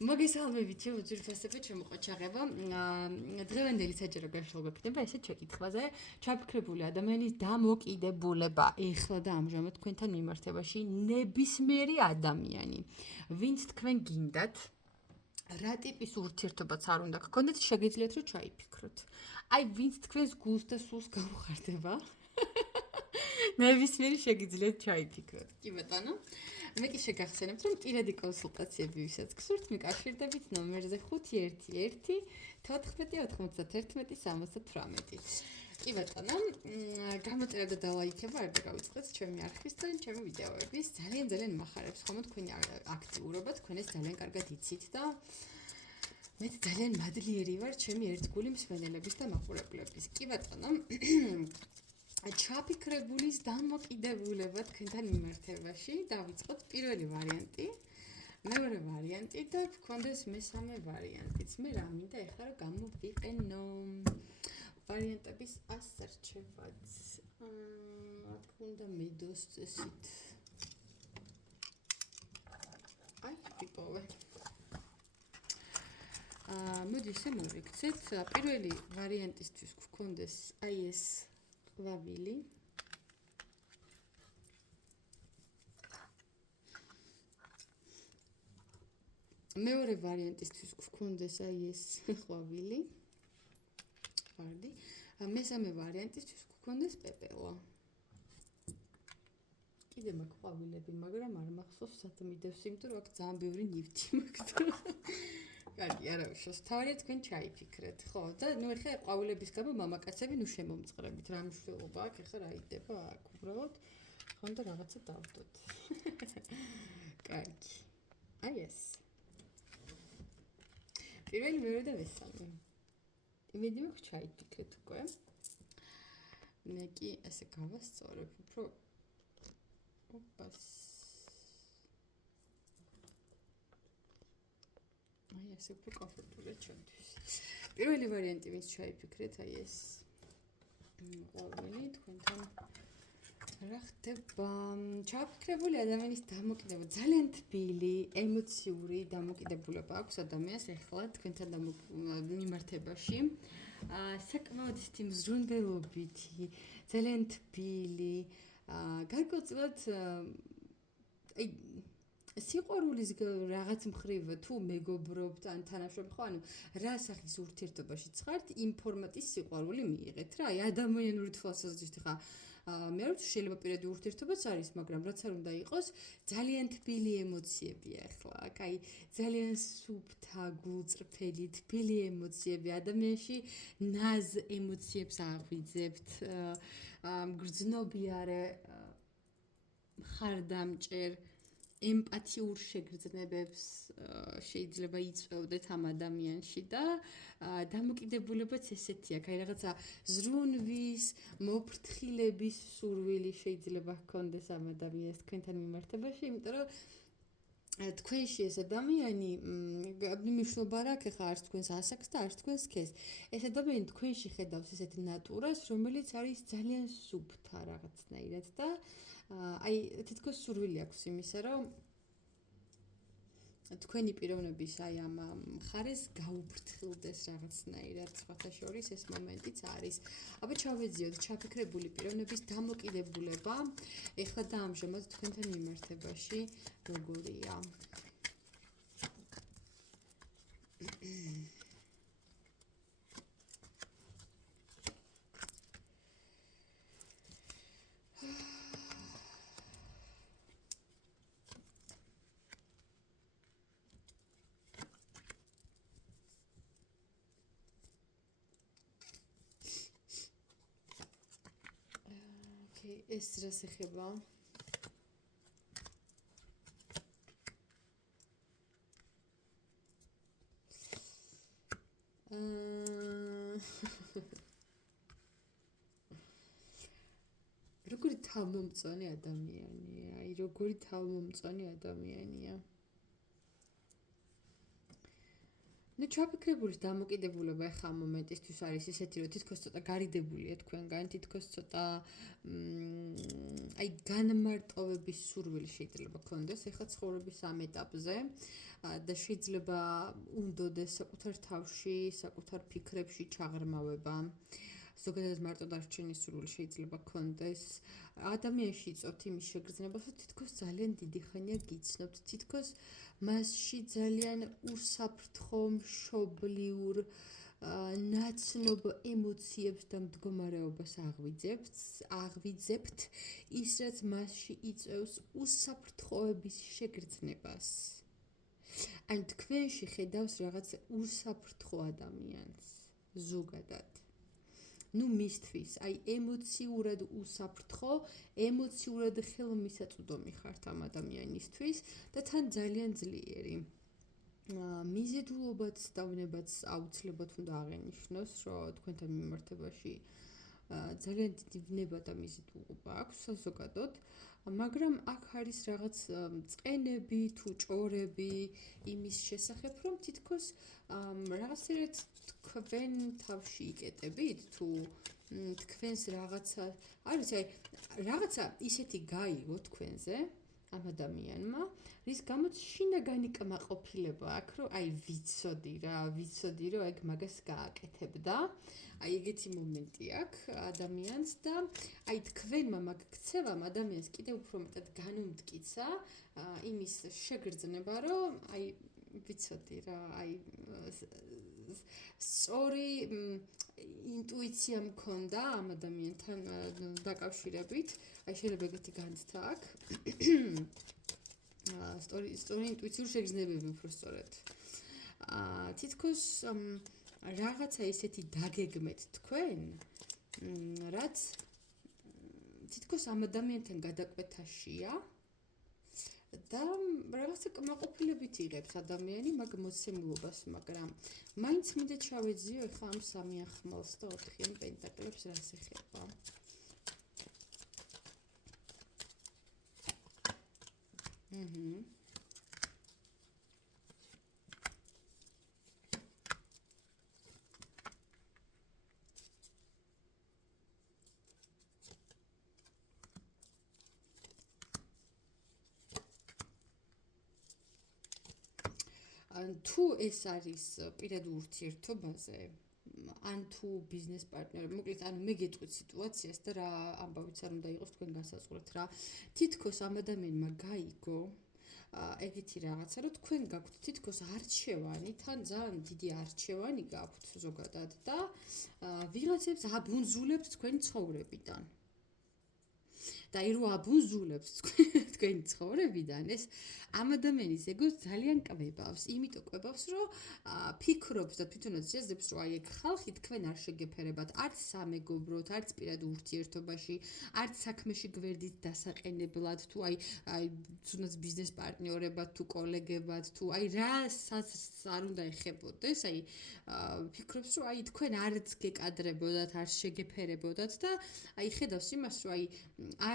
მოგესალმებით, ჩემო ძვირფასებო, ჩემო ყოჩაღებო. დღევანდელი საჯარო გაშლილ გვექნება ესე ჩეკითხვაზე. ჩაფიქრებული ადამიანის დამოკიდებულება ეხლა და ამჟამად თქვენთან მიმართებაში ნებისმიერი ადამიანი, ვინც თქვენ გინდათ, რა ტიპის ურთიერთობაც არ უნდა გქონდეთ, შეგიძლიათ რომ ჩაიფიქროთ. აი, ვინც თქვენს გულს და სულს გამხარდება, ნებისმიერი შეგიძლიათ ჩაიფიქროთ. კი ბატონო. მე კი შეგახსენებთ, რომ პირადი კონსულტაციები ვისაც გსურთ, მიკავშირდებით ნომერზე 511 14 91 78. კი ბატონო, გამოწერა და დალაიქება არ დაგავიწყეთ ჩემი არქივისთან, ჩემი ვიდეოების. ძალიან მახარებს ხომ თქვენი აქტიურობა, თქვენ ეს ძალიან კარგად იცით და მე ძალიან მადლიერი ვარ ჩემი ერთგული მსმენელების და მაყურებლების. კი ბატონო, ჩაფიქრებულის დამოკიდებულება თქვენთან მიმართებაში დავიწყოთ პირველი ვარიანტი, მეორე ვარიანტი და გქონდეს მესამე ვარიანტიც. მე რა მინდა ეხლა რომ გამოვიყენო ვარიანტების ასარჩევად. რა თქმა უნდა მედოს წესით. აი, ვიპოვე. მოდი ისე მოვიქცეთ. პირველი ვარიანტისთვის გქონდეს აი ეს ყვავილი. მეორე ვარიანტისთვის გქონდეს აი ეს ყვავილი. ვარდი. მესამე ვარიანტისთვის გქონდეს პეპელა. კიდე მაქვს ყვავილები, მაგრამ არ მახსოვს სად მიდევს, იმიტომ რომ აქ ძალიან ბევრი ნივთი მაქვს. კარგი, არა უშავს. თავარია თქვენ ჩაიფიქრეთ, ხო? და ნუ ეხლა ყვავილების გამო მამაკაცები ნუ შემომწყრებით. რა მნიშვნელობა აქვს ეხლა რა იდება აქ უბრალოდ? ხონდა რაღაცა დავდოთ. კარგი. აი ეს. პირველი, მეორე და მესამე. იმედი მაქვს ჩაიფიქრეთ უკვე. მე კი ესე გავასწორებ, უფრო ოპას. აი ესე უფრო კომფორტულია ჩემთვის. პირველი ვარიანტი ვინც ჩაიფიქრეთ, აი ეს ყვავილი თქვენთან რა ხდება? ჩაფიქრებული ადამიანის დამოკიდებულება, ძალიან თბილი, ემოციური დამოკიდებულება აქვს ადამიანს ეხლა თქვენთან მიმართებაში. საკმაოდ ისეთი მზრუნველობითი, ძალიან თბილი, გარკვეულწილად აი სიყვარულის რაღაც მხრივ თუ მეგობრობთ ან თანამშრომლობთ, ხო, ანუ რა სახის ურთიერთობაში ხართ, იმ ფორმატის სიყვარული მიიღეთ რა. აი ადამიანური თვალსაზრისით ხა მე არ ვიცი, შეიძლება პირადი ურთიერთობაც არის, მაგრამ რაც არ უნდა იყოს, ძალიან თბილი ემოციებია ახლა. აქ აი ძალიან სუფთა, გულწრფელი, თბილი ემოციები ადამიანში ნაზ ემოციებს აღვიძებთ. გრძნობიარე მხარდამჭერ ემპათიურ შეგრძნებებს შეიძლება იწვევდეთ ამ ადამიანში და დამოკიდებულებაც ესეთი აქვს. აი რაღაცა ზრუნვის, მოფრთხილების სურვილი შეიძლება ჰქონდეს ამ ადამიანს თქვენთან მიმართებაში, იმიტომ რომ თქვენში ეს ადამიანი მნიშვნელობა არ აქვს ახლა არც თქვენს ასაკს და არც თქვენს სქესს. ეს ადამიანი თქვენში ხედავს ესეთ ნატურას, რომელიც არის ძალიან სუფთა რაღაცნაირად და აი თითქოს სურვილი აქვს იმისა, რომ თქვენი პიროვნების აი ამ მხარეს გაუფრთხილდეს რაღაცნაირად. სხვათა შორის ეს მომენტიც არის. აბა ჩავეძიოთ ჩაფიქრებული პიროვნების დამოკიდებულება ეხლა და ამჟამად თქვენთან მიმართებაში როგორია. ეს რას ეხება? როგორი თავმომწონი ადამიანია? აი როგორი თავმომწონი ადამიანია? ნუ ჩაფიქრებულის დამოკიდებულება ახლა ამ მომენტისთვის არის ისეთი, რომ თითქოს ცოტა გარიდებულია თქვენგან, თითქოს ცოტა აი განმარტოვების სურვილი შეიძლება გქონდეს ახლა ცხოვრების ამ ეტაპზე. და შეიძლება უნდოდეს საკუთარ თავში, საკუთარ ფიქრებში ჩაღრმავება. ზოგადად მარტო დარჩენის სურვილი შეიძლება გქონდეს. ადამიანში იწვევთ იმის შეგრძნებას, რომ თითქოს ძალიან დიდი ხანია გიცნობთ, თითქოს მასში ძალიან უსაფრთხო, მშობლიურ, ნაცნობ ემოციებს და მდგომარეობას აღვიძებთ, ის რაც მასში იწვევს უსაფრთხოების შეგრძნებას. ან თქვენში ხედავს რაღაც უსაფრთხო ადამიანს, ზოგადად. ნუ მისთვის, აი ემოციურად უსაფრთხო, ემოციურად ხელმისაწვდომი ხართ ამ ადამიანისთვის და თან ძალიან ძლიერი. მიზიდულობაც და უნებაც აუცილებლად უნდა აღენიშნოს, რომ თქვენთან მიმართებაში ძალიან დიდი ვნება და მიზიდულობა აქვს საზოგადოდ, მაგრამ აქ არის რაღაც წყენები თუ ჭორები იმის შესახებ, რომ თითქოს რაღაცერად თქვენ თავში იკეტებით თუ თქვენს რაღაცა, არის აი რაღაცა ისეთი გაიგო თქვენზე ამ ადამიანმა, რის გამოც შინაგანი კმაყოფილება აქვს, რომ აი ვიცოდი, რომ ეგ მაგას გააკეთებდა. აი ეგეთი მომენტი აქვს ადამიანს და აი თქვენმა მაგ ქცევამ ადამიანს კიდევ უფრო მეტად განუმტკიცა იმის შეგრძნება, რომ აი ვიცოდი რა, აი სწორი ინტუიცია მქონდა ამ ადამიანთან დაკავშირებით, აი შეიძლება ეგეთი განცდა აქვს. სწორი ინტუიციური შეგრძნებები უფრო სწორედ. თითქოს რაღაცა ისეთი დაგეგმეთ თქვენ, რაც თითქოს ამ ადამიანთან გადაკვეთაშია და რაღაცა კმაყოფილებით იღებს ადამიანი მაგ მოცემულობას, მაგრამ მაინც მინდა ჩავეძიო ეხლა ამ 3 ახმალს და 4-იან პენტაკლებს რას ეხება. თუ ეს არის პირად ურთიერთობაზე, ან თუ ბიზნეს პარტნიორი, მოკლედ, ანუ მე გეტყვით სიტუაციას და რა ამბავიც არ უნდა იყოს თქვენ განსაზღვრეთ რა. თითქოს ამ ადამიანმა გაიგო ეგეთი რაღაცა, რომ თქვენ გაქვთ თითქოს არჩევანი, თან ძალიან დიდი არჩევანი გაქვთ ზოგადად და ვიღაცებს აბუნზულებთ თქვენი ცხოვრებიდან. და აი რო აბუნზულებს თქვენი ცხოვრებიდან, ეს ამ ადამიანის ეგოს ძალიან კვებავს, იმიტომ კვებავს, რომ ფიქრობს და თვითონაც შეძლებს, რომ აი ეგ ხალხი თქვენ არ შეგეფერებათ, არც სამეგობროთ, არც პირად ურთიერთობაში, არც საქმეში გვერდით დასაყენებლად, თუ აი თუნდაც ბიზნეს პარტნიორებად, თუ კოლეგებად, თუ აი რასაც არ უნდა ეხებოდეს, აი ფიქრობს, რომ აი თქვენ არც გეკადრებოდათ, არ შეგეფერებოდათ და აი ხედავს იმას, რომ აი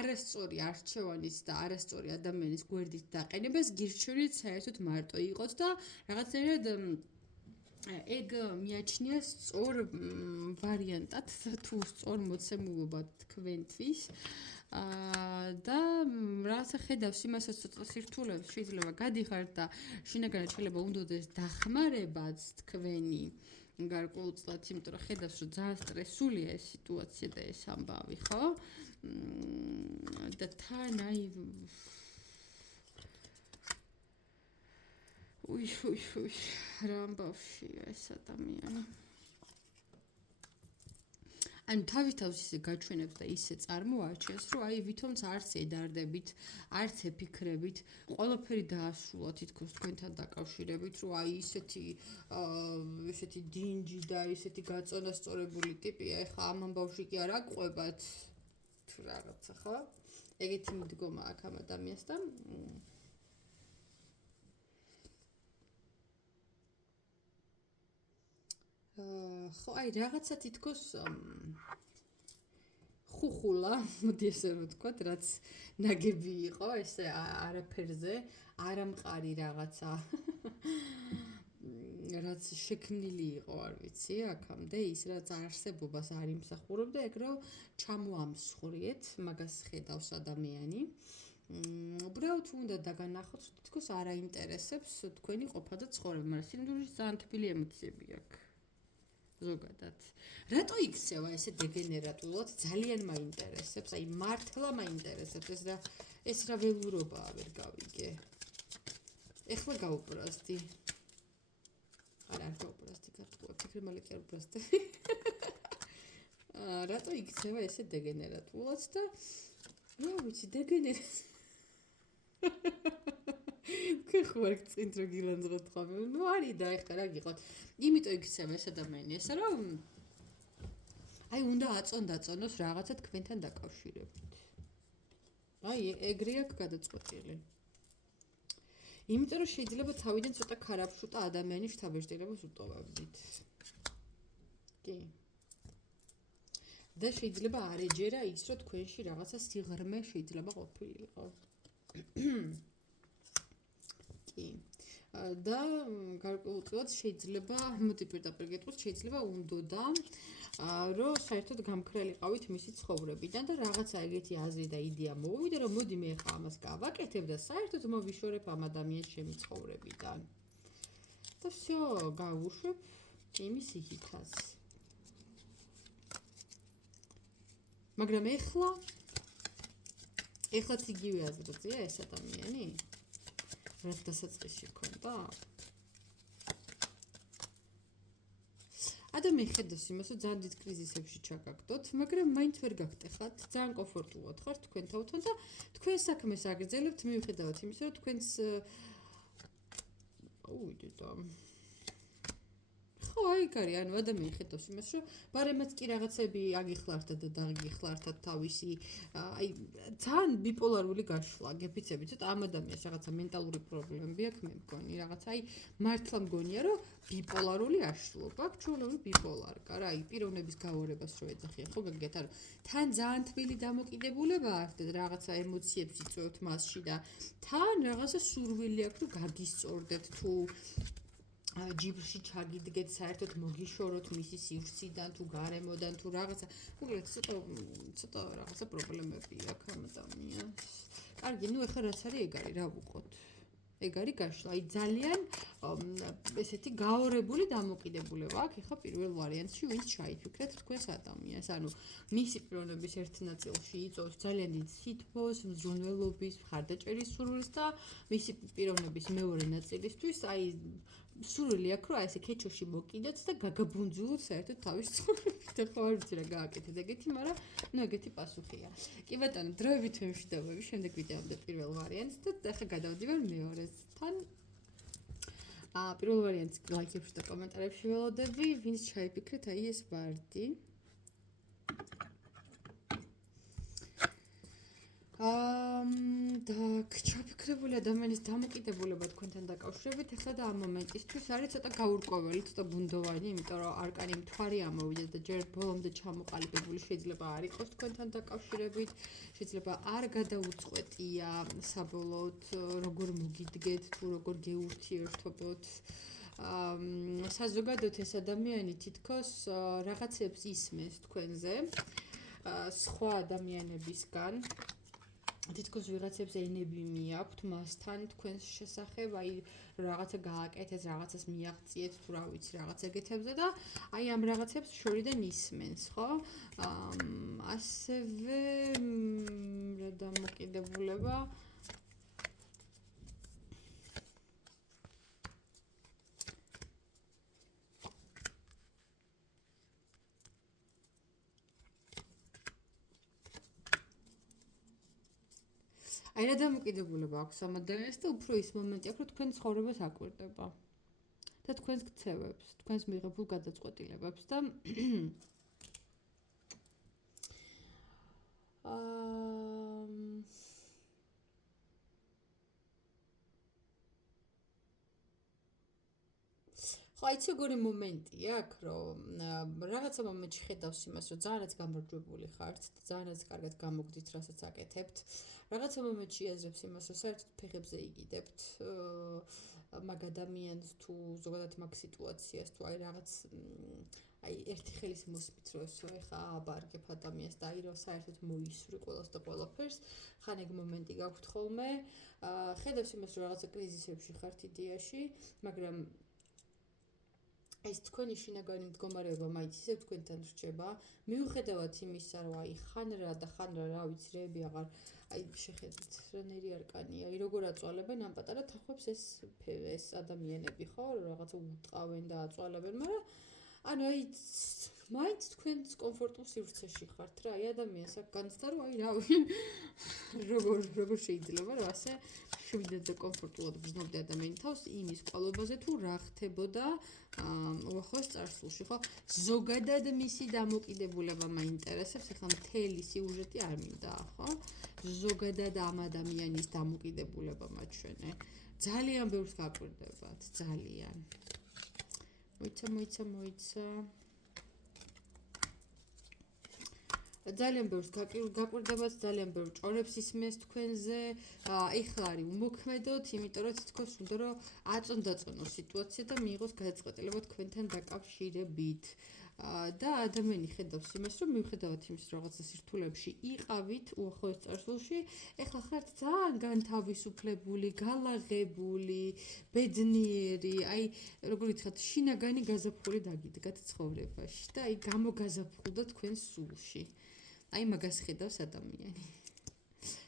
არასწორი არჩევანის და არასწორი ადამიანის გვერდით დაყენებას გირჩევნით საერთოდ მარტო იყოთ და რაღაცნაირად ეგ მიაჩნია სწორ ვარიანტად თუ სწორ მოცემულობად თქვენთვის და რაღაცა ხედავს იმასაც ცოტა სირთულეებს შეიძლება გადიხართ და შინაგანად შეიძლება უნდოდეს დახმარებაც თქვენი გარკვეულწილად, იმიტომ რომ ხედავს რომ ძალიან სტრესულია ეს სიტუაცია და ეს ამბავი, ხო? და თან აი უი რა ამბავშია ეს ადამიანი. ანუ თავის ისე გაჩვენებს და ისე წარმოაჩენს, რომ აი ვითომც არც ედარდებით, არც ეფიქრებით, ყველაფერი დაასრულა თითქოს თქვენთან დაკავშირებით, რომ აი ისეთი დინჯი და ისეთი გაწონასწორებული ტიპია, ეხლა ამ ამბავში კი არ აყვებათ თუ რაღაცა, ხო? ეგეთი მიდგომა აქვს ამ ადამიანს და ხო, აი რაღაცა თითქოს ხუხულა, მოდი ესე ვთქვათ, რაც ნაგები იყო, ესე არაფერზე, არამყარი რაღაცა, რაც შექმნილი იყო, არ ვიცი, აქამდე ის რაც არსებობას არ იმსახურებდა, ეგ რომ ჩამოამსხვრიეთ, მაგას ხედავს ადამიანი. უბრალოდ უნდა დაგანახოთ, რომ თითქოს არ აინტერესებს თქვენი ყოფა და ცხოვრება, მაგრამ სინამდვილეში ძალიან თბილი ემოციები აქვს. ზოგადად. რატო იქცევა ესე დეგენერატულად? ძალიან მაინტერესებს, აი მართლა მაინტერესებს ეს რა ველურობაა, ვერ გავიგე. ეხლა გავუბრაზდი. არ გავუბრაზდი, ფიქრე მალე კი არ უბრაზდები. რატო იქცევა ესე დეგენერატულად და რა ვიცი, თქვენ ხო არ გწინთ რომ გილანძღოთ ხოლმე. ნუ არის და ეხლა რა გიყოთ. იმიტომ იქცევა ეს ადამიანი ესა რომ აი უნდა აწონოს რაღაცა თქვენთან დაკავშირებით. აი ეგრე აქვს გადაწყვეტილი. იმიტომ რომ შეიძლება თავიდან ცოტა ქარაფშუტა ადამიანის შთაბეჭდილებას უტოვებდით. კი. და შეიძლება არ ეჯერა ის რომ თქვენში რაღაცა სიღრმე შეიძლება ყოფილიყო. კი. და გარკვეულწილად შეიძლება, მოდი პირდაპირ გეტყვით, შეიძლება უნდოდა რომ საერთოდ გამქრალიყავით მისი ცხოვრებიდან და რაღაცა ეგეთი აზრი და იდეა მოვიდა, რომ მოდი მე ხა ამას გავაკეთებ და საერთოდ მოვიშორებ ამ ადამიანს ჩემი ცხოვრებიდან. და всё, გავუშვებ იმის იქითას. მაგრამ ეხლაც იგივე აზრზეა ეს ადამიანი? რაც დასაწყისში ქონდა? ადამიანი ხედავს იმას, რომ ძალიან დიდ კრიზისებში ჩაგაგდოთ, მაგრამ მაინც ვერ გაგტეხათ, ძალიან კომფორტულად ხართ თქვენ თავთან და თქვენ საქმეს აგრძელებთ, მიუხედავად იმისა, რომ თქვენს ხო, აი გარი, ანუ ადამიანი ხედავს იმას, რომ ბარემაც კი რაღაცები აგიხლარდათ და დაგიხლარდათ თავისი, აი ძალიან ბიპოლარული გაშლა, გეფიცებით, ცოტა ამ ადამიანს რაღაცა მენტალური პრობლემები აქვს, მე მგონი, რაღაცა აი მართლა მგონია, რომ ბიპოლარული აშლობა, ჩვეულებრივი ბიპოლარკა, რა, აი პიროვნების გაორებას რო ეძახიან, ხო გაგიგეთ, ანუ თან ძალიან თბილი დამოკიდებულება აქვს და რაღაცა ემოციებს იწვევთ მასში და თან რაღაცა სურვილი აქვს, რომ გაგისწორდეთ თუ ჯიბრში ჩაგიდგეთ, საერთოდ მოგიშოროთ მისი სივრციდან თუ გარემოდან თუ რაღაცა, უბრალოდ ცოტა რაღაცა პრობლემები აქვს ამ ადამიანს. კარგი, ნუ ეხლა რაც არის ეგ არის, რა ვუყოთ? ეგ არის გაშლა, აი ძალიან ესეთი გაორებული დამოკიდებულება აქვს ეხლა პირველ ვარიანტში, ვინც ჩაიფიქრეთ თქვენს ადამიანს, ანუ მისი პიროვნების ერთ ნაწილში იწვევს ძალიან დიდ სითბოს, მზრუნველობის, მხარდაჭერის სურვილს და მისი პიროვნების მეორე ნაწილისთვის აი სურვილი აქვს, რომ აი ესე ქეჩოში მოკიდოთ და გაგაბუნძულოთ საერთოდ თავის ცხოვრებით. ხო არ ვიცი რა გააკეთეთ ეგეთი, მაგრამ ნუ ეგეთი პასუხია. კი ბატონო, დროებით ვემშვიდობები, შემდეგ ვიდეომდე პირველ ვარიანტს და ახლა გადავდივარ მეორესთან. პირველ ვარიანტს ლაიქებში და კომენტარებში ველოდები, ვინც ჩაიფიქრეთ აი ეს ვარდი. და ჩაფიქრებული ადამიანის დამოკიდებულება თქვენთან დაკავშირებით ახლა და ამ მომენტისთვის არის ცოტა გაურკვეველი, ცოტა ბუნდოვანი, იმიტომ რომ არკანი მთვარი ამოვიდა და ჯერ ბოლომდე ჩამოყალიბებული შეიძლება არ იყოს თქვენთან დაკავშირებით, შეიძლება არ გადაუწყვეტია საბოლოოდ როგორ მოგიდგეთ თუ როგორ გეურთიერთობოთ. საზოგადოოდ ეს ადამიანი თითქოს რაღაცებს ისმენს თქვენზე სხვა ადამიანებისგან. თითქოს ვიღაცებს ენები მიაქვთ მასთან თქვენს შესახებ, აი რაღაცა გააკეთეთ, რაღაცას მიაღწიეთ თუ რა ვიცი, რაღაც ეგეთებზე და აი ამ რაღაცებს შორიდან ისმენს, ხო? ასევე რა დამოკიდებულება აი რა დამოკიდებულება აქვს ამ ადამიანს და უფრო ის მომენტი აქვს, რომ თქვენ ცხოვრებას აკვირდება და თქვენს ქცევებს, თქვენს მიღებულ გადაწყვეტილებებს და ხო, იცი როგორი მომენტია აქ, რომ რაღაცა მომენტში ხედავს იმას, რომ ძალიან გამარჯვებული ხართ და ძალიან კარგად გამოგდით, რასაც აკეთებთ. რაღაცა მომენტში ეზრებს იმას, რომ საერთოდ ფეხებზე იგიდებთ მაგ ადამიანს თუ ზოგადად მაგ სიტუაციას თუ აი რაღაც აი ერთი ხელის მოსმით რომ ესო ეხა აბარგებ ადამიანს და აი რომ საერთოდ მოისვრი ყველას და ყველაფერს, ხან ეგ მომენტი გაქვთ ხოლმე. ხედავს იმას, რომ რაღაცა კრიზისებში ხართ იდეაში, მაგრამ ეს თქვენი შინაგანი მდგომარეობა მაინც ისევ თქვენთან რჩება, მიუხედავად იმისა, რომ აი ხან რა და ხან რა ვიცი, რეები აღარ აი შეხედეთ, რანერი არკანია, აი როგორ აწვალებენ ამ პატარა თახვებს ეს ადამიანები, ხო, რაღაცა უტყავენ და აწვალებენ, მაგრამ ანუ აი მაინც თქვენს კომფორტულ სივრცეში ხართ რა, აი ადამიანს აქ განცდა რომ აი რავი როგორ შეიძლება რომ ასე შვიდად და კომფორტულად გრძნობდა ადამიანი თავს იმის ყალობაზე თუ რა ხდებოდა უახლოეს წარსულში, ხო? ზოგადად მისი დამოკიდებულება მაინტერესებს, ახლა მთელი სიუჟეტი არ მინდა, ხო? ზოგადად ამ ადამიანის დამოკიდებულება მაჩვენე. ძალიან ბევრს გაკვირდებათ, ძალიან. მოიცა. ძალიან ბევრს გაკვირდებათ, ძალიან ბევრ ჭორებს ისმენს თქვენზე. ეხლა არის უმოქმედოთ, იმიტომ რომ თითქოს უნდა რომ აწონ-დაწონოს სიტუაცია და მიიღოს გადაწყვეტილება თქვენთან დაკავშირებით. და ადამიანი ხედავს იმას, რომ მიუხედავად იმის, რომ რაღაცა სირთულეებში იყავით უახლოეს წარსულში, ეხლა ხართ ძალიან განთავისუფლებული, გალაღებული, ბედნიერი, აი როგორ ვთქვათ, შინაგანი გაზაფხული დაგიდგათ ცხოვრებაში და აი გამოგაზაფხულდა თქვენ სულში. აი მაგას ხედავს ადამიანი.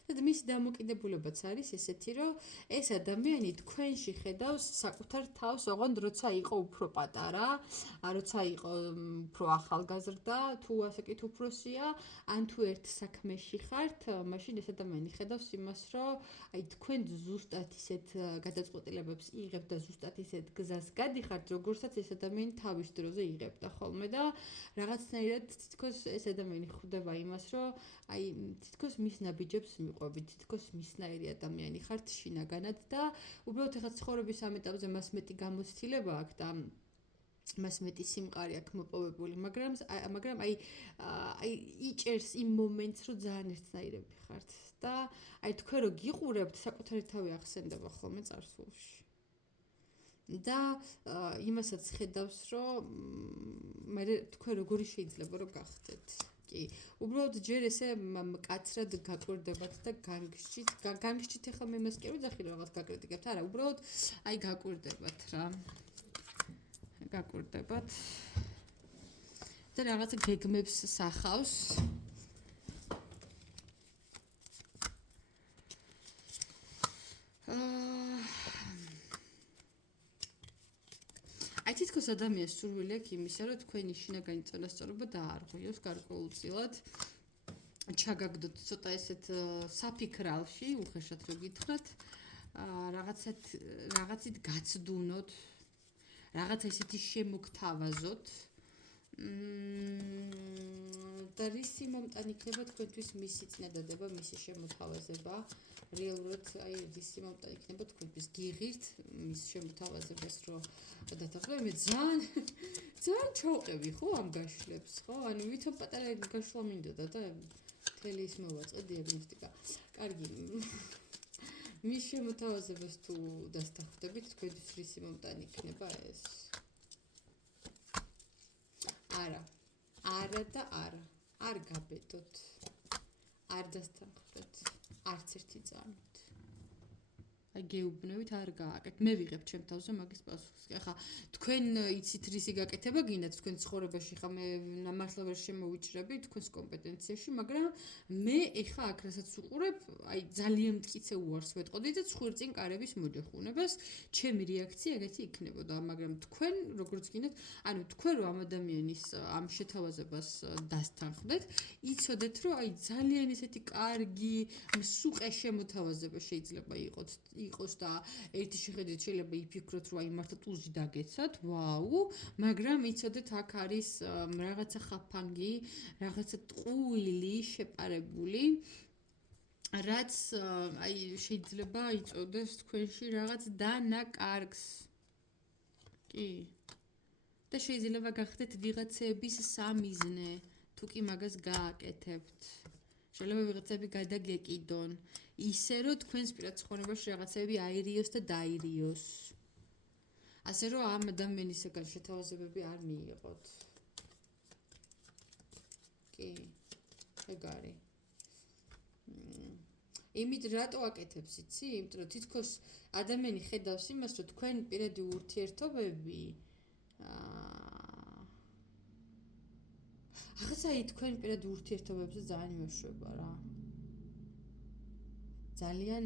და მისი დამოკიდებულებაც არის ესეთი, რომ ეს ადამიანი თქვენში ხედავს საკუთარ თავს, ოღონდ როცა იყო უფრო პატარა, როცა იყო უფრო ახალგაზრდა, თუ ასაკით უფროსია, ან თუ ერთ საქმეში ხართ, მაშინ ეს ადამიანი ხედავს იმას, რომ აი თქვენ ზუსტად ისეთ გადაწყვეტილებებს იღებთ და ზუსტად ისეთ გზას გადიხართ, როგორცაც ეს ადამიანი თავის დროზე იღებდა ხოლმე და რაღაცნაირად თითქოს ეს ადამიანი ხვდება იმას, რომ აი თითქოს მის ნაბიჯებს მიყვებით, თითქოს მისნაირი ადამიანი ხართ შინაგანად და უბრალოდ ეხლა ცხოვრების ამ ეტაპზე მას მეტი გამოცდილება აქვს და მას მეტი სიმყარე აქვს მოპოვებული, მაგრამ აი იჭერს იმ მომენტს, რომ ძალიან ერთნაირები ხართ და აი თქვენ რო გიყურებთ, საკუთარი თავი ახსენდება ხოლმე წარსულში. და იმასაც ხედავს, რომ მე თქვენ როგორი შეიძლება რომ გახდეთ. კი, უბრალოდ ჯერ ესე მკაცრად გაკვირდებათ და განგშით ახლა მე მას კი ვიძახი რომ რაღაც გაკრიტიკებთ, არა, უბრალოდ აი გაკვირდებათ რა. გაკვირდებათ. და რაღაცა გეგმებს სახავს. აი თითქოს ადამიანს სურვილი აქვს იმისა, რომ თქვენი შინაგანი წონასწორობა დაარღვიოს გარკვეულწილად. ჩაგაგდოთ ცოტა ესეთ საფიქრალში, უხეშად რო გითხრათ, რაღაცით გაცდუნოთ, რაღაცა ისეთი შემოგთავაზოთ. და რისი მომტანი იქნება თქვენთვის მისი წინადადება, მისი შემოთავაზება. რეალურად აი რისი მომტანი იქნება თქვენთვის გიღირთ მის შემოთავაზებას რომ დათანხმდები. მე ძალიან ჩავყევი ხო ამ გაშლებს, ხო? ანუ ვითომ პატარა გაშლა მინდოდა და მთელი ის მოვაწყე დიაგნოსტიკა. კარგი. მის შემოთავაზებას თუ დასთანხმდებით, თქვენთვის რისი მომტანი იქნება ეს? არა და არა. არ გაბედოთ. არ დასთანხმდეთ. არც ერთი წამით. აი გეუბნებით არ გააკეთეთ. მე ვიღებ ჩემ თავზე მაგის პასუხს. ახლა თქვენ იცით რისი გაკეთება გინდათ თქვენ ცხოვრებაში, ხა მე მართლა ვერ შემოვიჭრები თქვენს კომპეტენციაში, მაგრამ მე ეხლა აქ რასაც უყურებ, აი ძალიან მტკიცე უარს ვეტყოდი და ცხვირწინ კარების მოჯახუნებას, ჩემი რეაქცია ეგეთი იქნებოდა, მაგრამ თქვენ როგორც გინდათ, ანუ თქვენ რო ამ ადამიანის ამ შეთავაზებას დასთანხმდეთ, იცოდეთ რომ აი ძალიან ესეთი კარგი, მსუყე შემოთავაზება შეიძლება იყოს და ერთი შეხედვით შეიძლება იფიქროთ რომ აი მართლა ტუზი დაგეცათ, ვაუ, მაგრამ იცოდეთ აქ არის რაღაცა ხაფანგი, რაღაცა ტყუილი შეპარებული, რაც აი შეიძლება იწოდეს თქვენში რაღაც დანაკარგს. კი, და შეიძლება გახდეთ ვიღაცების სამიზნე, თუ კი მაგას გააკეთებთ. შეიძლება ვიღაცები გადაგეკიდონ, ისე რომ თქვენს პირად ცხოვრებაში რაღაცები აირიოს და დაირიოს. ასე რომ ამ ადამიანისგან შეთავაზებები არ მიიღოთ. კი, ეგ არის. იმით რატო აკეთებს იცი? იმიტომ რომ თითქოს ადამიანი ხედავს იმას, რომ თქვენ პირადი ურთიერთობები რაღაცა თქვენ პირადი ურთიერთობებზე ძალიან იმეშვება რა. ძალიან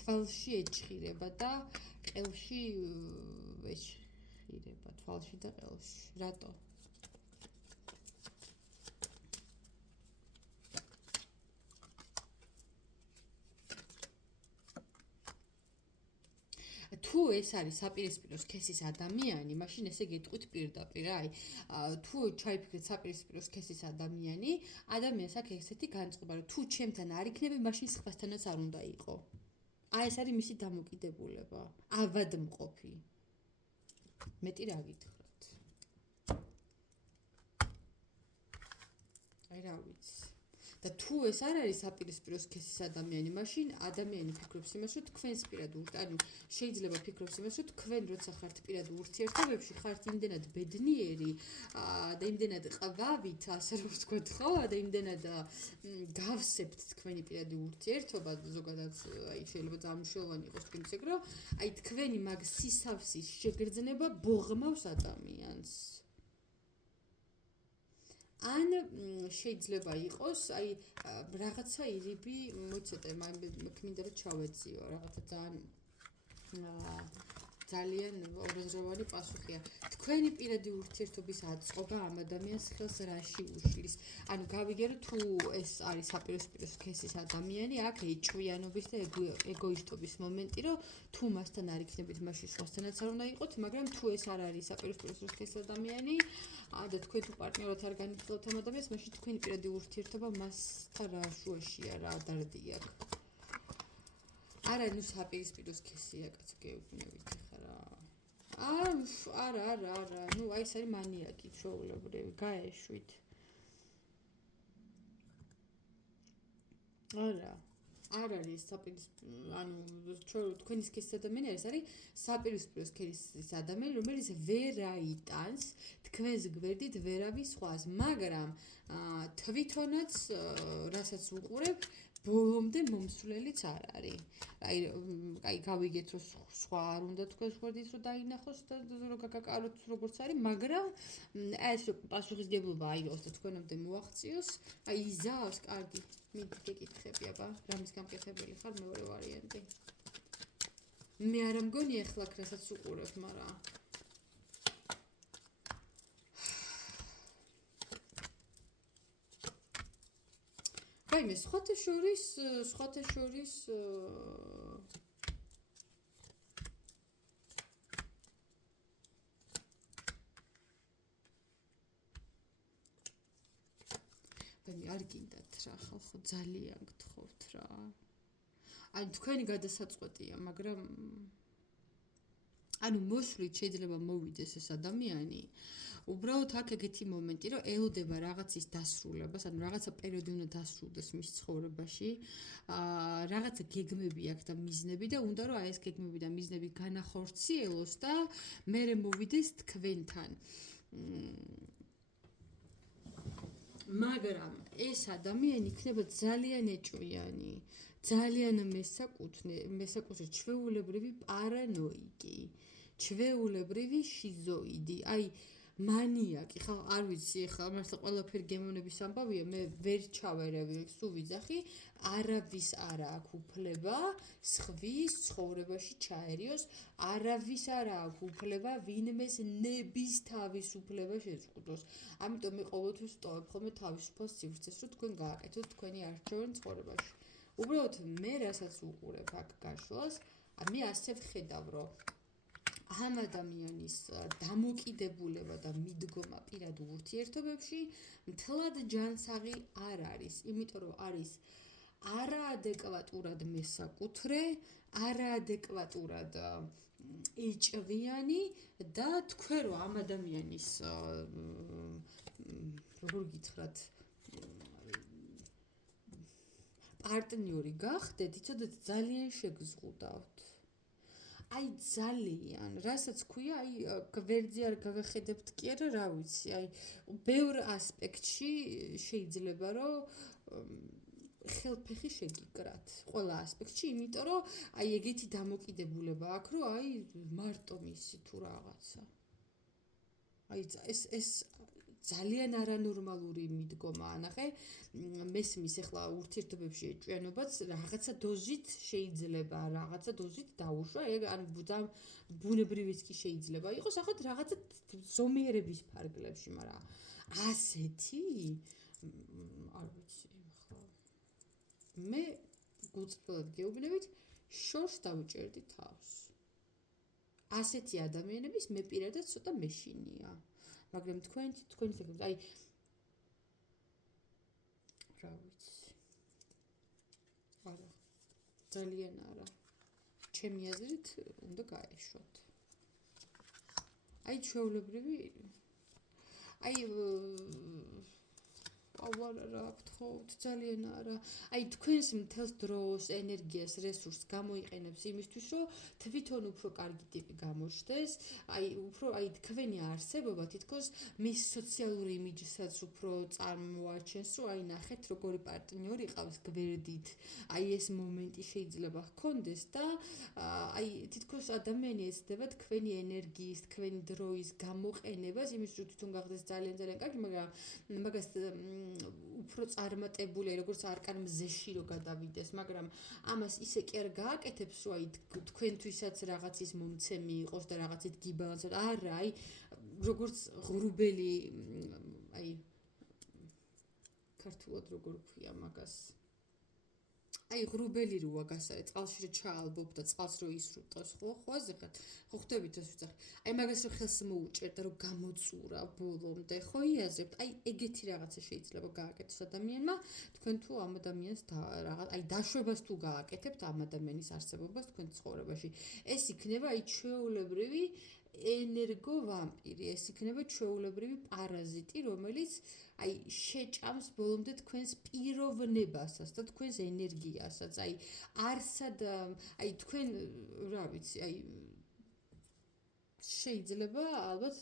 თვალში ეჭხირება და ყელში ეჭხირება, თვალში და ყელში. რატო? თუ ეს არის საპირისპირო სქესის ადამიანი, მაშინ ესე გეტყვით პირდაპირ, აი, თუ ჩაიფიქრეთ საპირისპირო სქესის ადამიანი, ადამიანს აქვს ესეთი განწყობა, რომ თუ ჩემთან არ იქნები, მაშინ სხვასთანაც არ უნდა იყო. აი, ეს არის მისი დამოკიდებულება, ავადმყოფი. მეტი რა გითხრათ? აი, რა ვიცი. და თუ ეს არ არის საპირისპირო სქესის ადამიანი, მაშინ ადამიანი ფიქრობს იმას, რომ თქვენს პირად ანუ შეიძლება ფიქრობს იმას, რომ თქვენ როცა ხართ პირად ურთიერთობებში, ხართ იმდენად ბედნიერი და იმდენად ყავით, ასე რომ ვთქვათ, ხო, და იმდენად გავსებთ თქვენი პირადი ურთიერთობა, ზოგადად აი შეიძლება დამშოვანი იყოს თქვენს ეგ, რომ აი თქვენი მაგ სისავსის შეგრძნება ბოღმავს ადამიანს. ან შეიძლება იყოს, აი რაღაცა ირიბი, მოიცადე, მინდა რომ ჩავეციო, რაღაცა ძალიან ორაზროვანი პასუხია. თქვენი პირადი ურთიერთობის აწყობა ამ ადამიანს ხელს რაში უშლის? ანუ გავიგე რომ თუ ეს არის საპირისპირო სქესის ადამიანი, აქ ეჭვიანობის და ეგოისტობის მომენტი, რომ თუ მასთან არ იქნებით, მაშინ სხვასთანაც არ უნდა იყოთ, მაგრამ თუ ეს არ არის საპირისპირო სქესის ადამიანი, და თქვენ თუ პარტნიორად არ განიხილავთ ამ ადამიანს, მაშინ თქვენი პირადი ურთიერთობა მასთან რა შუაშია, რა დარდი აქვს. არა, ნუ საპირისპირო სქესია, კაცო, გეუბნებით ხა რა. არა, ნუ აი ეს არის მანიაკი, ჩვეულებრივი, გაეშვით. არა. არ არის ანუ თქვენი სქესის ადამიანი არის საპირისპირო სქესის ადამიანი, რომელიც ვერ აიტანს თქვენს გვერდით ვერავის სხვას, მაგრამ თვითონაც რასაც უყურებ, ბოლომდე მომსვლელიც არ არის. აი გავიგეთ რომ სხვა არ უნდა თქვენს გვერდით რომ დაინახოს და რომ გაგაკაროთ როგორც არის, მაგრამ ეს პასუხისგებლობა აიღოს და თქვენამდე მოაღწიოს, აი იზავს, კარგი. მინდა გეკითხები, აბა, რამის გამკეთებელი ხარ მეორე ვარიანტი. მე არ მგონი ახლა რასაც უყურებ, მაგრამ ვაიმე, სხვათა შორის ვაიმე, არ გინდათ რა, ხალხო, ძალიან გთხოვთ რა. ანუ თქვენი გადასაწყვეტია, მაგრამ ანუ მოსვლით შეიძლება მოვიდეს ეს ადამიანი. უბრალოდ აქ ეგეთი მომენტი, რომ ელოდება რაღაცის დასრულებას, ანუ რაღაცა პერიოდი უნდა დასრულდეს მის ცხოვრებაში. რაღაცა გეგმები აქვს და მიზნები და უნდა რომ აი ეს გეგმები და მიზნები განახორციელოს და მერე მოვიდეს თქვენთან. მაგრამ ეს ადამიანი იქნება ძალიან ეჭვიანი, ძალიან მესაკუთრე ჩვეულებრივი პარანოიკი, ჩვეულებრივი შიზოიდი, აი მანიაკი, ხა არ ვიცი, ხა მართლა ყველაფერი გემოვნების ამბავია, მე ვერ ჩავერევი, სულ ვიძახი, არავის არ აქვს უფლება სხვის ცხოვრებაში ჩაერიოს, არავის არ აქვს უფლება ვინმეს ნების თავისუფლება შეწყვიტოს. ამიტომ მე ყოველთვის ვტოვებ ხოლმე თავისუფალ სივრცეს, რომ თქვენ გააკეთოთ თქვენი არჩევანი ცხოვრებაში. უბრალოდ მე რასაც უყურებ აქ გაშლას, მე ასე ვხედავ, რომ ამ ადამიანის დამოკიდებულება და მიდგომა პირად ურთიერთობებში მთლად ჯანსაღი არ არის, იმიტომ რომ არის არაადეკვატურად მესაკუთრე, არაადეკვატურად ეჭვიანი და თქვენ რომ ამ ადამიანის როგორ გითხრათ პარტნიორი გახდეთ, იცოდეთ ძალიან შეგზღუდავთ. აი ძალიან, რასაც ქვია, აი გვერდზე არ გაგახედებთ კი არა, რა ვიცი, აი ბევრ ასპექტში შეიძლება რომ ხელფეხი შეგიკრათ ყველა ასპექტში, იმიტომ რომ აი ეგეთი დამოკიდებულება აქვს, რომ აი მარტო მისი თუ რაღაცა. აი ეს ძალიან არანორმალური მიდგომაა, ნახე, მესმის ახლა ურთიერთობებში ეჭვიანობაც რაღაცა დოზით შეიძლება, რაღაცა დოზით დაუშვა, ეგ ანუ ბუნებრივიც კი შეიძლება იყოს, ახლა რაღაცა ზომიერების ფარგლებში, მაგრამ ასეთი არ ვიცი, ახლა მე გუწევად გეუბნებით, შორს დავიჭერდი თავს. ასეთი ადამიანების მე პირადად ცოტა მეშინია. მაგრამ თქვენი შეგიძლიათ აი რა ვიცი არა ძალიან არა ჩემი აზრით უნდა გაეშვათ აი ჩვეულებრივი აი ავარა რა გთხოვთ ძალიან არა აი თქვენს მთელს დროს ენერგიას რესურსს გამოიყენებს იმისთვის რომ თვითონ უფრო კარგი ტიპი გამოჩნდეს აი უფრო აი თქვენი არსებობა თითქოს მის სოციალური იმიჯსაც უფრო წარმოაჩენს რომ აი ნახეთ როგორი პარტნიორი ყავს გვერდით აი ეს მომენტი შეიძლება ჰქონდეს და აი თითქოს ადამიანი ეცდება თქვენი ენერგიის თქვენი დროის გამოყენებას იმისთვის რომ თვითონ გახდეს ძალიან კარგი მაგრამ მაგას უფრო წარმატებული როგორც არკან მზეში რო გადავიდეს, მაგრამ ამას ისე კი არ გააკეთებს, რომ აი თქვენთვისაც რაღაცის მომცემი იყოს და რაღაცით გიბალანსოთ. არა, აი როგორც ღრუბელი აი ქართულად როგორ ქვია მაგას. აი ღრუბელი როა გასარე, წყალში რო ჩაალბობ და წყალს რო ისრუტოს, ხო აზრხეთ? ხო ხვდებით ეს ვიძახი. აი მაგას რო ხელს მოუჭერდა, რომ გამოწურა ბოლომდე, ხო იაზრებთ? აი ეგეთი რაღაცა შეიძლება გააკეთოს ადამიანმა, თქვენ თუ ამ ადამიანს რაღაც აი დაშვებას თუ გააკეთებთ ამ ადამიანის არსებობას თქვენ ცხოვრებაში. ეს იქნება აი ჩვეულებრივი ენერგო ვამპირი, ეს იქნება ჩვეულებრივი პარაზიტი, რომელიც აი შეჭამს ბოლომდე თქვენს პიროვნებასაც და თქვენს ენერგიასაც. აი არსად აი თქვენ რა ვიცი, აი შეიძლება ალბათ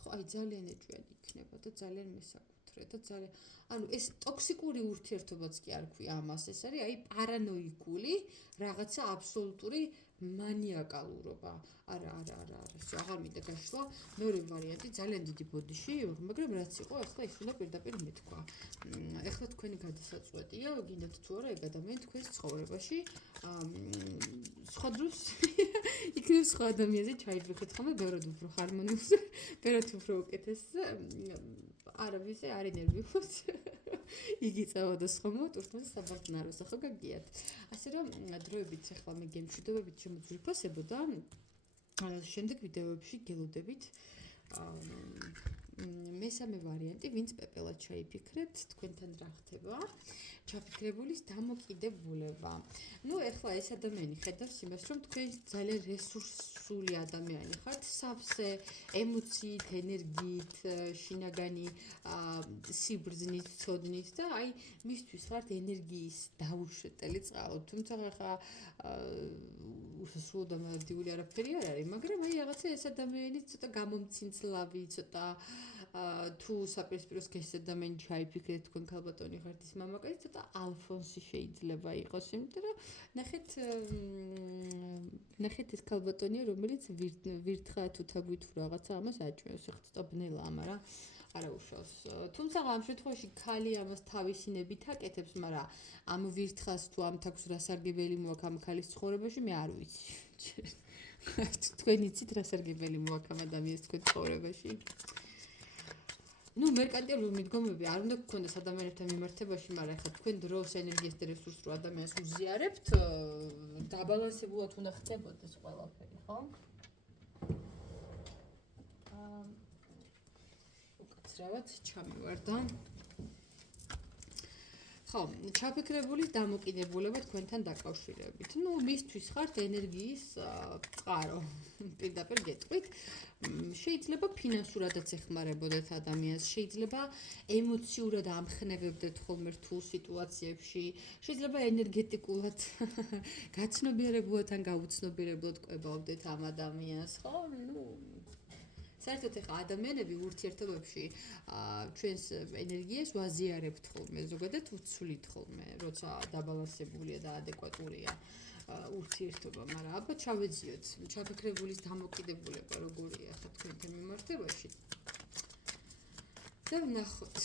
ხო აი ძალიან ეჭვიანი იქნება და ძალიან მესაკუთრე და ძალიან ანუ ეს ტოქსიკური ურთიერთობაც კი არ ქვია ამას ეს არის აი პარანოიკული რაღაცა აბსოლუტური მანიაკალურობა არა აღარ მინდა გაშლა მეორე ვარიანტი ძალიან დიდი ბოდიში მაგრამ რაც იყო ახლა ის უნდა პირდაპირ მეთქვა ახლა თქვენი გადასაწყვეტია გინდათ თუ არა ეგ ადამიანი თქვენს ცხოვრებაში სხვა დროს იქნებ სხვა ადამიანზე ჩაიბრუნეთ ხოლმე ბევრად უფრო ჰარმონიულს ბევრად უფრო უკეთეს არავის არ ენერგიულს იგი წავოდა სხვა თურმე საბარტნაროს ახლა გაგიათ ასე რომ დროებით ახლა მე გემშვიდობებით შემოძვირფასებოდა შემდეგ ვიდეოებში გელოდებით მესამე ვარიანტი ვინც პეპელად ჩაიფიქრეთ თქვენთან რა ხდება ჩაფიქრებულის დამოკიდებულება ну ეხლა ეს ადამიანი ხედავს იმას რომ თქვენ ძალიან რესურსული ადამიანი ხართ სავსე ემოციით ენერგიით შინაგანი სიბრძნით ცოდნით და აი მისთვის ხართ ენერგიის დაუშვებელი წყარო თუმცა ხა უსასრულო და მარტივი არაფერი არ არის მაგრამ აი რაღაცა ეს ადამიანი ცოტა გამომცინცლავი ცოტა თუ საპირისპიროს გესეთ ადამიანი ჩაიფიქრეთ თქვენ ქალბატონი ხართ ის მამაკაცი ცოტა ალფონსი შეიძლება იყოს იმიტომ რომ ნახეთ ეს ქალბატონია რომელიც ვირთხა თუთაგვი თუ რაღაცა ამას აჭვევს ხეთ ცოტა ბნელაა მაგრამ არა უშავს თუმცა ამ შემთხვევაში ქალი ამას თავისი ნებით აკეთებს მაგრამ ამ ვირთხას თუ ამ თავს რასარგებელი მოაქვს ამ ქალის ცხოვრებაში მე არ ვიცი თქვენ იცით რასარგებელი მოაქვს ამ ადამიანის თქვენ ცხოვრებაში ну მერკანტილური მიდგომები არ უნდა გქონდეს ადამიანებთან მიმართებაში, მაგრამ ახლა თქვენ დროს, ენერგიას და რესურსს რო ადამიანს უზიარებთ, დაბალანსებულად უნდა ხდებოდეს ყველაფერი, ხო? უკაცრავად ჩამივარდა. ხო, ჩაფიქრებული დამოკიდებულება თქვენთან დაკავშირებით. ნუ მისთვის ხართ ენერგიის წყარო. პირდაპირ გეტყვით. შეიძლება ფინანსურადაც ეხმარებოდეთ ადამიანს, შეიძლება ემოციურად ამხნევებდეთ ხოლმე რთულ სიტუაციებში, შეიძლება ენერგეტიკულად გაცნობიერებულად ან გაუცნობიერებლად კვებავდეთ ამ ადამიანს, ხო? ნუ საერთოდ ახლა ადამიანები ურთიერთობებში ჩვენს ენერგიას ვაზიარებთ ხოლმე, ზოგადად ვცვლით ხოლმე, როცა დაბალანსებულია და ადეკვატურია ურთიერთობა, მაგრამ აბა ჩავეძიოთ, ჩაფიქრებულის დამოკიდებულება როგორია ხა თქვენთან მიმართებაში. და ვნახოთ.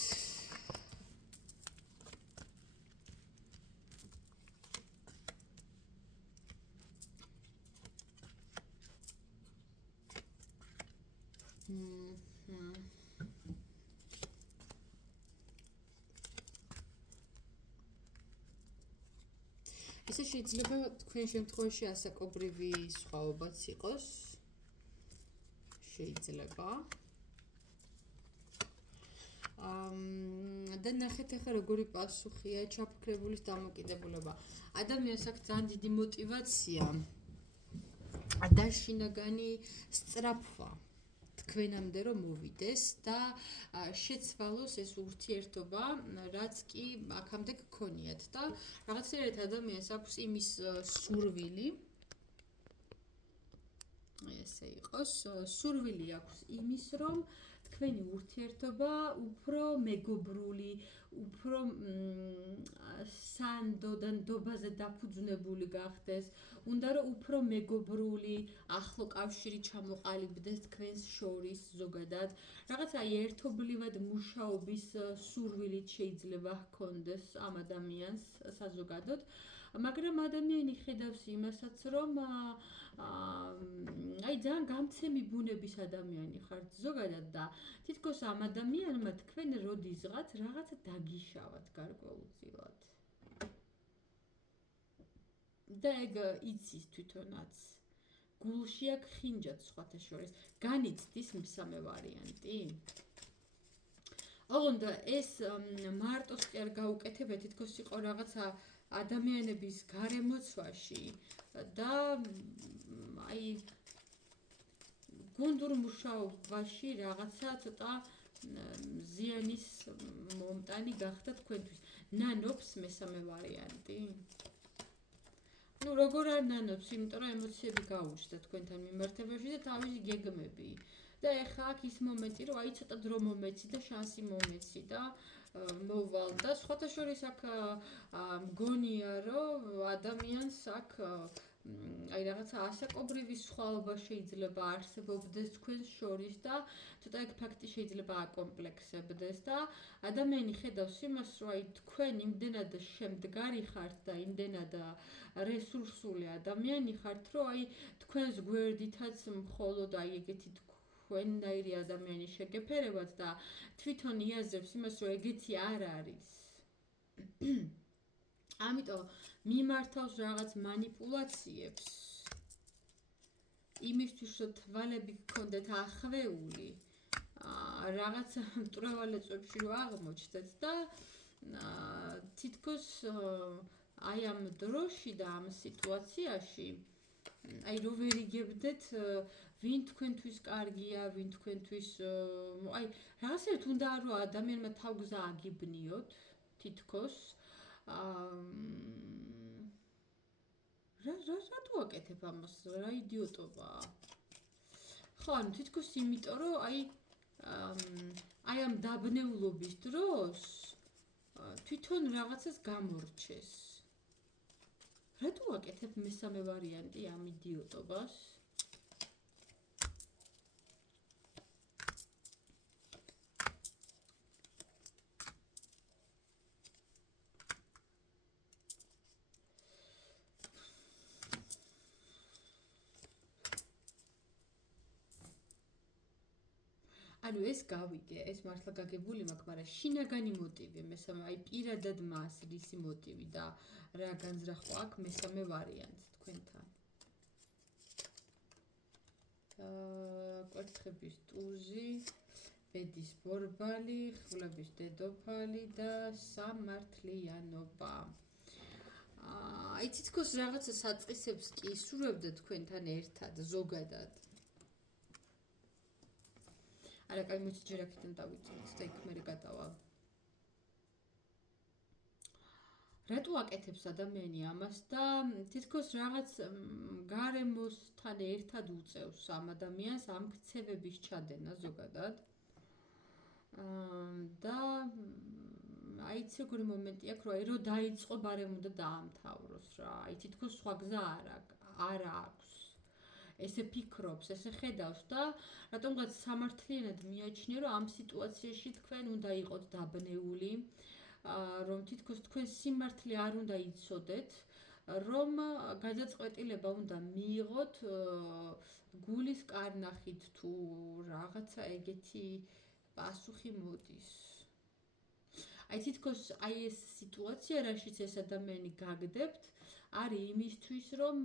ესე შეიძლება თქვენ შემთხვევაში ასაკობრივი სხვაობაც იყოს. შეიძლება. და ნახეთ ახლა როგორი პასუხია ჩაფიქრებულის დამოკიდებულება. ადამიანს აქვს ძალიან დიდი мотиваცია და შინაგანი სწრაფვა თქვენამდე რომ მოვიდეს და შეცვალოს ეს ურთიერთობა, რაც კი აქამდე გქონიათ და რაღაცნაირად ადამიანს აქვს იმის სურვილი, ესე იყოს, სურვილი აქვს იმის, რომ თქვენი ურთიერთობა უფრო მეგობრული, უფრო სანდო და ნდობაზე დაფუძნებული გახდეს, უნდა რომ უფრო მეგობრული, ახლო კავშირი ჩამოყალიბდეს თქვენს შორის ზოგადად. რაღაც აი ერთობლივად მუშაობის სურვილით შეიძლება ჰქონდეს ამ ადამიანს საზოგადოდ, მაგრამ ადამიანი ხედავს იმასაც, რომ აი ძალიან გამცემი ბუნების ადამიანი ხართ ზოგადად და თითქოს ამ ადამიანმა თქვენ როდისღაც რაღაცა დაგიშავათ გარკვეულწილად. და ეგ იცის თვითონაც. გულში აქ ხინჯად სხვათა შორის. განიცდის მესამე ვარიანტი. ოღონდ ეს მარტოს კი არ გაუკეთებია, თითქოს იყო რაღაცა ადამიანების გარემოცვაში და აი გუნდურ მუშაობაში რაღაცა ცოტა ზიანის მომტანი გახდა თქვენთვის. ნანობს მესამე ვარიანტი. ნუ როგორ არ ნანობს, იმიტომ რომ ემოციები გაუჩნდა თქვენთან მიმართებაში და თავისი გეგმები. და ეხლა აქ ის მომენტი, რომ აი ცოტა დრო მომეცი და შანსი მომეცი და მოვალ და სხვათა შორის აქ მგონია, რომ ადამიანს აქ აი რაღაცა ასაკობრივი სხვაობა შეიძლება არსებობდეს თქვენს შორის და ცოტა ეგ ფაქტი შეიძლება აკომპლექსებდეს და ადამიანი ხედავს იმას, რომ აი თქვენ იმდენად შემდგარი ხართ და იმდენად რესურსული ადამიანი ხართ, რომ აი თქვენს გვერდითაც მხოლოდ აი ეგეთი თქვენნაირი ადამიანი შეგეფერებათ და თვითონ იაზრებს იმას, რომ ეგეთი არ არის. ამიტომ მიმართავს რაღაც манипуляციებს. იმისთვის, რომ თვალები გქონდეთ ახვეული, რაღაც მტრევალეწებში რო აღმოჩნდეთ და თითქოს აი ამ დროში და ამ სიტუაციაში აი რო ვერიგებდეთ ვინ თქვენთვის კარგია, ვინ თქვენთვის აი რაღაცეთ უნდა რომ ადამიანმა თავგზა აგიბნიოთ თითქოს რატო აკეთებ ამას? რა იდიოტობაა. ხო, ანუ თითქოს იმიტომ რომ აი ამ დაბნეულობის დროს თვითონ რაღაცას გამორჩეს. რატო აკეთებ მესამე ვარიანტი ამ იდიოტობას? ანუ ეს გავიგე, ეს მართლა გაგებული მაქვს, მაგრამ შინაგანი მოტივი, მესამე, აი პირადად მას რისი მოტივი და რა განზრახვა აქვს მესამე ვარიანტს თქვენთან. კვერცხების ტუზი, ბედის ბორბალი, ხვლების დედოფალი და სამართლიანობა. Აი თითქოს რაღაცა საწყისებს კი ისურვებდა თქვენთან ერთად, ზოგადად. არა, კაი, მოდი ჯერ აქედან დავიწყოთ და იქ მერე გადავალ. რატო აკეთებს ადამიანი ამას და თითქოს რაღაც გარემოსთან ერთად უწევს ამ ადამიანს ამ ქცევების ჩადენა ზოგადად. და აი ეს როგორი მომენტი აქვს, რომ აი რო დაიწყო, ბარემ უნდა დაამთავროს რა. აი თითქოს სხვა გზა არ აქვს. ესე ფიქრობს, ესე ხედავს და რატომღაც სამართლიანად მიაჩნია, რომ ამ სიტუაციაში თქვენ უნდა იყოთ დაბნეული, რომ თითქოს თქვენ სიმართლე არ უნდა იცოდეთ, რომ გადაწყვეტილება უნდა მიიღოთ გულის კარნახით თუ რაღაცა ეგეთი პასუხი მოდის. აი თითქოს აი ეს სიტუაცია, რაშიც ეს ადამიანი გაგდებთ, არის იმისთვის, რომ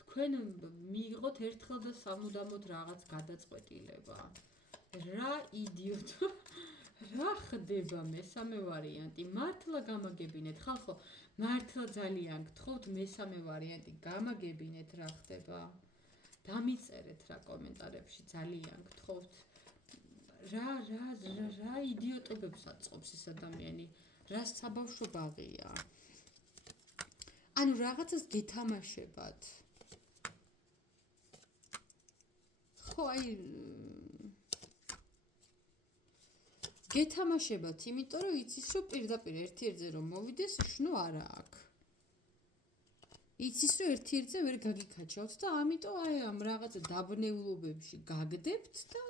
თქვენ მიიღოთ ერთხელ და სამუდამოდ რაღაც გადაწყვეტილება. რა იდიოტო, რა ხდება მესამე ვარიანტი? მართლა გამაგებინეთ, ხალხო, მართლა ძალიან გთხოვთ მესამე ვარიანტი გამაგებინეთ რა ხდება. დამიწერეთ რა კომენტარებში, ძალიან გთხოვთ. რა იდიოტობებს აწყობს ეს ადამიანი? რა საბავშვო ბაღია? ანუ რაღაცას გეთამაშებათ. ხო, აი გეთამაშებათ, იმიტომ რომ იცის, რომ პირდაპირ ერთ-ერთზე რომ მოვიდეს, შნო არა აქვს. იცის, რომ ერთ-ერთზე ვერ გაგიქაჩავთ და ამიტომ აი ამ რაღაცა დაბნეულობებში გაგდებთ და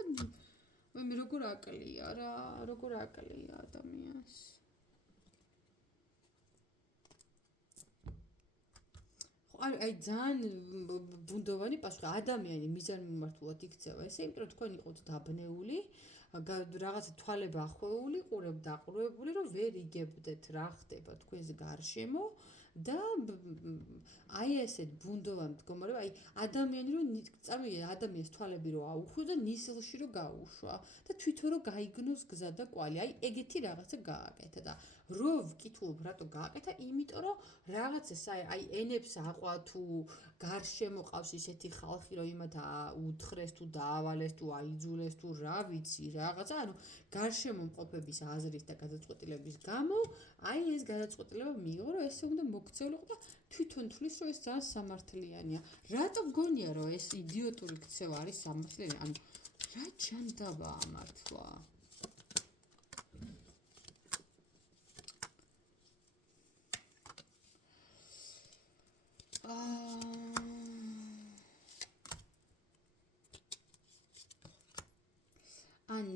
მე როგორ აკლია რა, როგორ აკლია ადამიანს. აი ძალიან ბუნდოვანი პასუხი, ადამიანი მიზანმიმართულად იქცევა ესე, იმიტომ რომ თქვენ იყოთ დაბნეული, რაღაცა თვალება ახვეული, ყურებ დაყრუებული, რომ ვერ იგებდეთ რა ხდება თქვენს გარშემო და აი ესეთ ბუნდოვან მდგომარეობა, აი ადამიანი რომ წამოიდგინე ადამიანის თვალები რომ აუხვიო და ნისლში რომ გაუშვა და თვითონ რომ გაიგნოს გზა და კვალი, აი ეგეთი რაღაცა გააკეთა და რო ვკითხულობ რატო გააკეთა, იმიტომ რომ რაღაცას აი ენებს აყვა თუ გარშემო ყავს ისეთი ხალხი რომ იმათ უთხრეს თუ დაავალეს თუ აიძულეს თუ რა ვიცი რაღაცა, ანუ გარშემო მყოფების აზრის და გადაწყვეტილების გამო აი ეს გადაწყვეტილება მიიღო, რომ ესე უნდა მოქცეულიყო და თვითონ თulis რომ ეს ძალიან სამართლიანია. რატო გონია რომ ეს იდიოტური ქცევა არის სამართლიანი? ანუ რა ჯანდაბაა მართლა?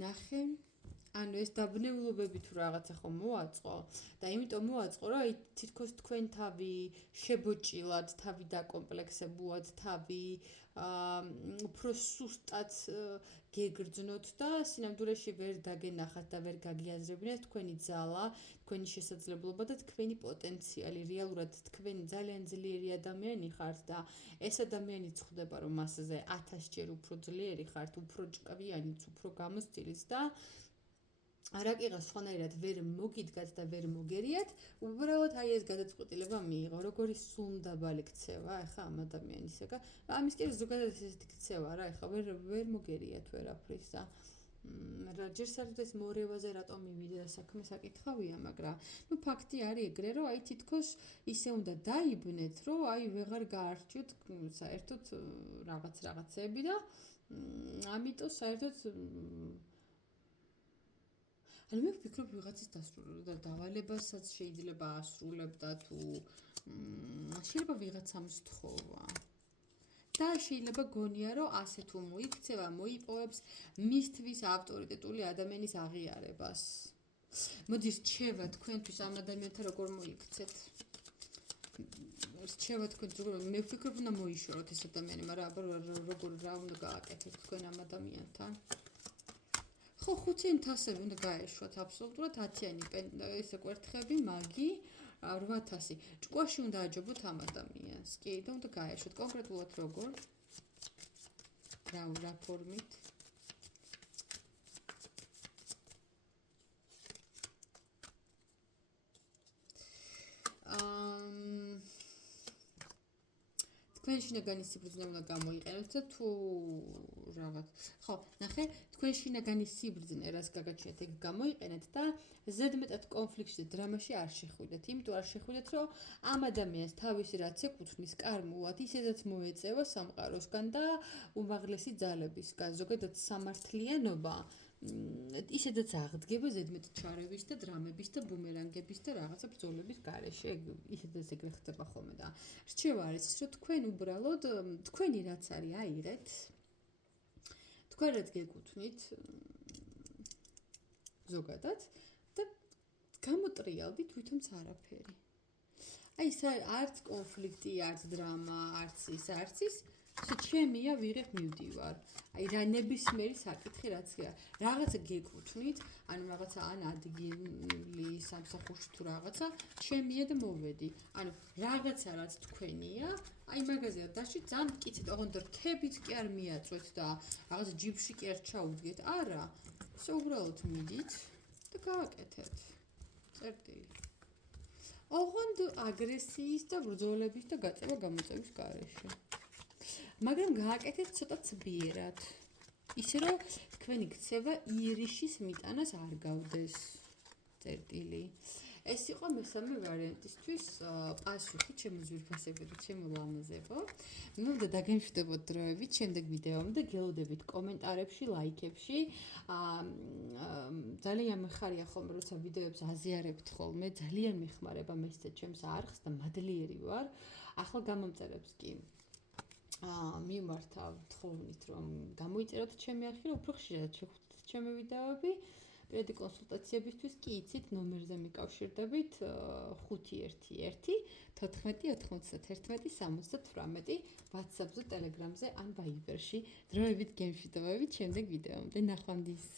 ნახე, ანუ ეს დაბნეულობები თუ რაღაცა ხომ მოაწყო და იმიტომ მოაწყო, რომ აი თითქოს თქვენ თავი შებოჭილად, თავი დაკომპლექსებულად, თავი უფრო სუსტად გეგრძნოთ და სინამდვილეში ვერ დაგენახათ და ვერ გაგიაზრებინეთ თქვენი ძალა, თქვენი შესაძლებლობა და თქვენი პოტენციალი. რეალურად თქვენ ძალიან ძლიერი ადამიანი ხართ და ეს ადამიანიც ხვდება, რომ მასზე 1000 ჯერ უფრო ძლიერი ხართ, უფრო ჭკვიანიც, უფრო გამოცდილიც და არაკიღა სხვანაირად ვერ მოგიდგათ და ვერ მოგერიათ, უბრალოდ აი ეს გადაწყვეტილება მიიღო, როგორი სულმდაბალი ქცევა ახლა ამ ადამიანისგან. ამის კი ზოგადად ესეთი ქცევა რა, ახლა ვერ მოგერიათ ვერაფრის და ჯერ საერთოდ ეს მორევაზე რატომ მივიდა საქმე საკითხავია, მაგრამ ნუ ფაქტი არის ეგრე, რომ აი თითქოს ისე უნდა დაიბნეთ, რომ აი ვეღარ გაარჩიოთ საერთოდ რაღაცები და ამიტომ საერთოდ ანუ მე ვფიქრობ ვიღაცის დასრულება და დავალებასაც შეიძლება ასრულებდა თუ შეიძლება ვიღაცამ სთხოვა და შეიძლება გონია რომ ასე თუ მოიქცევა მოიპოვებს მისთვის ავტორიტეტული ადამიანის აღიარებას. მოდი რჩევა თქვენთვის ამ ადამიანთან როგორ მოიქცეთ. რჩევა თქვენ როგორ მე ვფიქრობ უნდა მოიშოროთ ეს ადამიანი, მაგრამ როგორ რა უნდა გააკეთოთ თქვენ ამ ადამიანთან. ხო 5 თასები უნდა გაეშვათ აბსოლუტურად 10-იანი ესე კვერთხები, მაგი 8000. ჭკუაში უნდა აჯობოთ ამ ადამიანს. კი, და უნდა გაეშვათ კონკრეტულად როგორ? რა ფორმით? თქვენ შინაგანი სიბრძნე უნდა გამოიყენოთ და თუ რაღაც ხო ნახე თქვენ შინაგანი სიბრძნე რაც გაგაჩნიათ ეგ გამოიყენეთ და ზედმეტად კონფლიქტში და დრამაში არ შეხვიდეთ იმიტომ არ შეხვიდეთ რომ ამ ადამიანს თავისი რაც ეკუთვნის კარმულად ისედაც მოეწევა სამყაროსგან და უმაღლესი ძალებისგან ზოგადად სამართლიანობა ისედაც აღდგება ზედმეტ ჩარევის და დრამების და ბუმერანგების და რაღაცა ბრძოლების გარეშე ისედაც ეგრე ხდება ხოლმე და რჩევა არის ის რომ თქვენ უბრალოდ თქვენი რაც არის აიღეთ თქვენ რაც გეკუთვნით ზოგადად და გამოტრიალდით ვითომც არაფერი აი ეს არც კონფლიქტი არც დრამა არც ის ჩემია ვიღებ მივდივარ აი რა ნებისმიერი საკითხი რაც რაღაცა გეკუთვნით ანუ რაღაცა ან ადგილი სამსახურში თუ რაღაცა ჩემია და მოვედი ანუ რაღაცა რაც თქვენია აი მაგაზია დაში ძალიან მკიცეთ ოღონდ რქებით კი არ მიაწვეთ და რაღაცა ჯიბში კი არ ჩაუდგეთ არა ისე უბრალოდ მიდით და გააკეთეთ წერტილი ოღონდ აგრესიის და ბრძოლების და გაწევა გამოწევის გარეშე მაგრამ გააკეთეთ ცოტა ცბიერად ისე რომ თქვენი ქცევა ირიშის მიტანას არ გავდეს წერტილი ეს იყო მესამე ვარიანტისთვის პასუხი ჩემო ძვირფასებო ჩემო ლამაზებო ნუ დაგემშვიდობოთ დროებით შემდეგ ვიდეომდე გელოდებით კომენტარებში ლაიქებში ძალიან მეხარია ხოლმე როცა ვიდეოებს აზიარებთ ხოლმე ძალიან მეხმარება მესცეთ ჩემს არხს და მადლიერი ვარ ახლა გამომწერებს კი მიმართავ თხოვნით რომ გამოიწეროთ ჩემი არხი რომ უფრო ხშირად შეხვდეთ ჩემი ვიდეოები პირადი კონსულტაციებისთვის კი იცით ნომერზე მიკავშირდებით 511 1491 WhatsApp-ზე, Telegram-ზე ან Viber-ში დროებით გემშვიდობებით შემდეგ ვიდეომდე ნახვამდის